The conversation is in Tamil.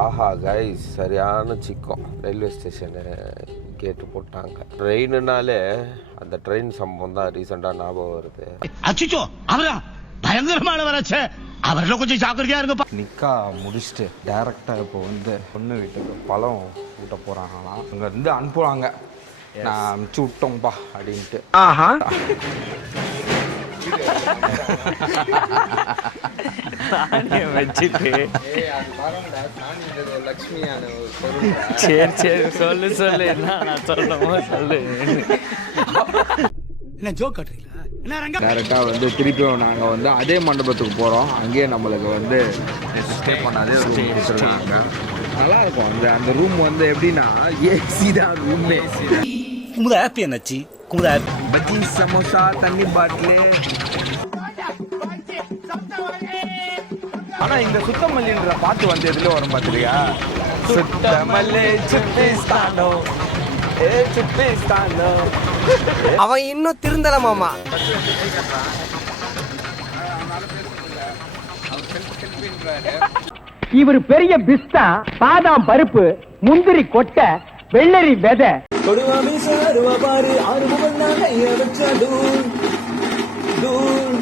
ஆஹா கைஸ், சரியான சிக்கம். ரயில்வே ஸ்டேஷனு கேட்டு போட்டாங்க. ட்ரெயின்னாலே அந்த ட்ரெயின் சம்பவம் தான் ரீசெண்டாக ஞாபகம் வருது. அச்சோ, அவரா பயங்கரமான வராச்சே, அவர்ல கொஞ்சம் ஜாக்கிரதையா இருங்கப்பா. நிக்கா முடிச்சுட்டு டேரக்டா இப்போ வந்து பொண்ணு வீட்டுக்கு பழம் ஊட்ட போறாங்களாம். அங்க இருந்து அனுப்புவாங்க. நான் அனுப்பிச்சு விட்டோம்பா அப்படின்ட்டு. ஆஹா, வச்சுட்டு சரி சரி சொல்லு சொல்லு, என்ன சொல்லணுமோ சொல்லு. என்ன ஜோக் காட்டுறீங்களா? டேரெக்டாக வந்து திருப்பியும் நாங்கள் வந்து அதே மண்டபத்துக்கு போகிறோம். அங்கேயே நம்மளுக்கு வந்து ஸ்டே பண்ணாதே ரூம் கொடுத்துருக்காங்க. நல்லா இருக்கும். அந்த ரூம் வந்து எப்படின்னா ஏசி தான் ரூமே. குமுதா ஹாப்பி என்னாச்சு? குமுதா பஜ்ஜி சமோசா தண்ணி பாட்டிலு. ஆனால் இந்த சுத்தமல்லின்ற பாட்டு வந்து எதுல வரும் பார்த்துருக்கியா? சுத்தமல்லி சுத்திஸ்தானோ ஏ சுத்திஸ்தானோ. அவன் இன்னும் திருந்தல மாமா. இவர் பெரிய பிஸ்தா, பாதாம் பருப்பு, முந்திரி கொட்டை, வெள்ளரி விதை. கொடுவா மீச அருவா பாரு, ஆறு முகன்னா கைய வச்ச டூன் டூன்